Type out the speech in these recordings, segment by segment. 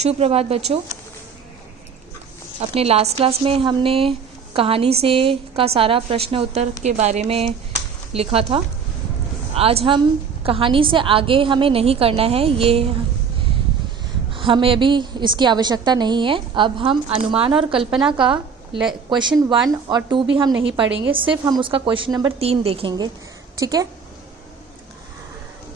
सुप्रभात बच्चों। अपने लास्ट क्लास में हमने कहानी से का सारा प्रश्न उत्तर के बारे में लिखा था। आज हम कहानी से आगे हमें नहीं करना है, ये हमें अभी इसकी आवश्यकता नहीं है। अब हम अनुमान और कल्पना का क्वेश्चन 1 और 2 भी हम नहीं पढ़ेंगे, सिर्फ हम उसका क्वेश्चन नंबर 3 देखेंगे। ठीक है।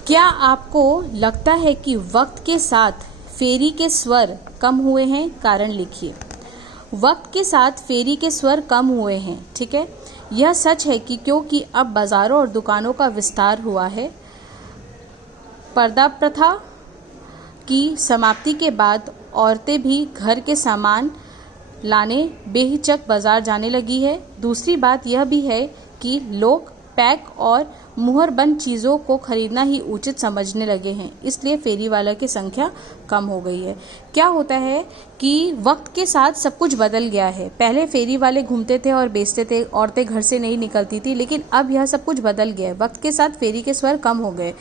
क्या आपको लगता है कि वक्त के साथ फेरी के स्वर कम हुए हैं? कारण लिखिए। वक्त के साथ फेरी के स्वर कम हुए हैं। ठीक है। यह सच है कि क्योंकि अब बाजारों और दुकानों का विस्तार हुआ है। पर्दा प्रथा की समाप्ति के बाद औरतें भी घर के सामान लाने बेहिचक बाजार जाने लगी है। दूसरी बात यह भी है कि लोग पैक और मुहरबंद चीज़ों को खरीदना ही उचित समझने लगे हैं, इसलिए फेरी वालों की संख्या कम हो गई है। क्या होता है कि वक्त के साथ सब कुछ बदल गया है। पहले फेरी वाले घूमते थे और बेचते थे, औरतें घर से नहीं निकलती थी, लेकिन अब यह सब कुछ बदल गया है। वक्त के साथ फेरी के स्वर कम हो गए।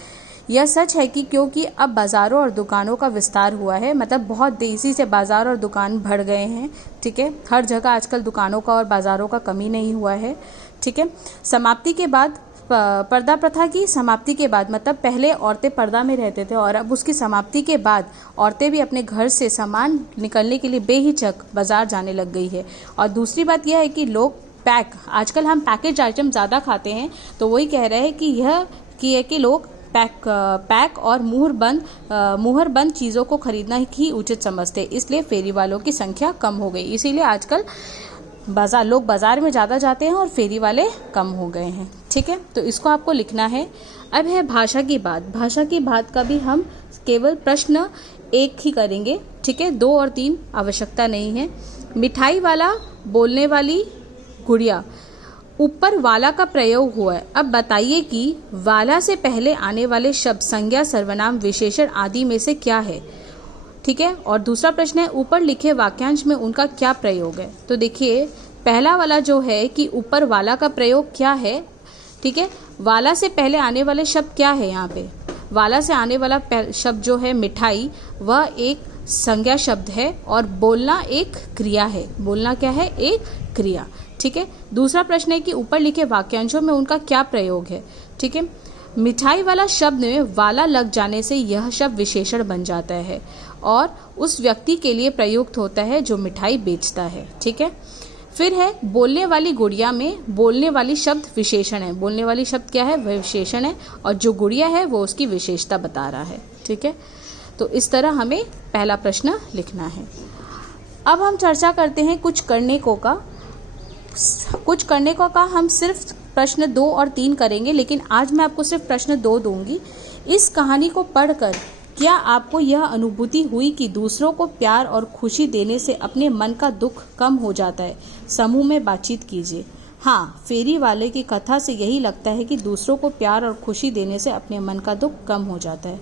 यह सच है कि क्योंकि अब बाज़ारों और दुकानों का विस्तार हुआ है, मतलब बहुत तेज़ी से बाज़ार और दुकान बढ़ गए हैं। ठीक है। हर जगह आजकल दुकानों का और बाज़ारों का कमी नहीं हुआ है। ठीक है। समाप्ति के बाद पर्दा प्रथा की समाप्ति के बाद, मतलब पहले औरतें पर्दा में रहते थे और अब उसकी समाप्ति के बाद औरतें भी अपने घर से सामान निकलने के लिए बेहिचक बाजार जाने लग गई है। और दूसरी बात यह है कि लोग आजकल हम पैकेज आइटम ज़्यादा खाते हैं, तो वही कह रहे हैं कि लोग पैक और मुहरबंद चीज़ों को खरीदना ही उचित समझते हैं, इसलिए फेरी वालों की संख्या कम हो गई। इसीलिए आजकल लोग बाज़ार में ज़्यादा जाते हैं और फेरी वाले कम हो गए हैं। ठीक है। तो इसको आपको लिखना है। अब है भाषा की बात। भाषा की बात का भी हम केवल प्रश्न 1 ही करेंगे। ठीक है। 2 और 3 आवश्यकता नहीं है। मिठाई वाला, बोलने वाली, गुड़िया। ऊपर वाला का प्रयोग हुआ है। अब बताइए कि वाला से पहले आने वाले शब्द संज्ञा, सर्वनाम, विशेषण आदि में से क्या है? ठीक है। और दूसरा प्रश्न है, ऊपर लिखे वाक्यांश में उनका क्या प्रयोग है? तो देखिए, पहला वाला जो है कि ऊपर वाला का प्रयोग क्या है। ठीक है। वाला से पहले आने वाले शब्द क्या है? यहाँ पे वाला से आने वाला शब्द जो है मिठाई, वह एक संज्ञा शब्द है और बोलना एक क्रिया है। बोलना क्या है? एक क्रिया। ठीक है। दूसरा प्रश्न है कि ऊपर लिखे वाक्यांशों में उनका क्या प्रयोग है? ठीक है। मिठाई वाला शब्द में वाला लग जाने से यह शब्द विशेषण बन जाता है और उस व्यक्ति के लिए प्रयुक्त होता है जो मिठाई बेचता है। ठीक है। फिर है बोलने वाली गुड़िया में बोलने वाली शब्द विशेषण है। बोलने वाली शब्द क्या है? वह विशेषण है और जो गुड़िया है वो उसकी विशेषता बता रहा है। ठीक है। तो इस तरह हमें पहला प्रश्न लिखना है। अब हम चर्चा करते हैं कुछ करने को का हम सिर्फ प्रश्न 2 और 3 करेंगे, लेकिन आज मैं आपको सिर्फ प्रश्न 2 दूंगी। इस कहानी को पढ़कर क्या आपको यह अनुभूति हुई कि दूसरों को प्यार और खुशी देने से अपने मन का दुख कम हो जाता है? समूह में बातचीत कीजिए। हाँ, फेरी वाले की कथा से यही लगता है कि दूसरों को प्यार और खुशी देने से अपने मन का दुख कम हो जाता है।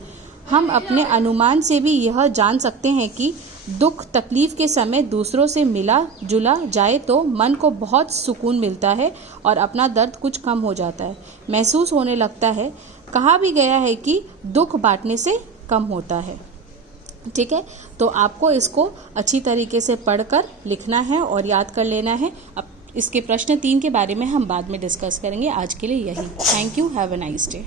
हम अपने अनुमान से भी यह जान सकते हैं कि दुख तकलीफ के समय दूसरों से मिला जुला जाए तो मन को बहुत सुकून मिलता है और अपना दर्द कुछ कम हो जाता है, महसूस होने लगता है। कहा भी गया है कि दुख बांटने से कम होता है। ठीक है। तो आपको इसको अच्छी तरीके से पढ़कर लिखना है और याद कर लेना है। अब इसके प्रश्न 3 के बारे में हम बाद में डिस्कस करेंगे। आज के लिए यही। Thank you. Have a nice day.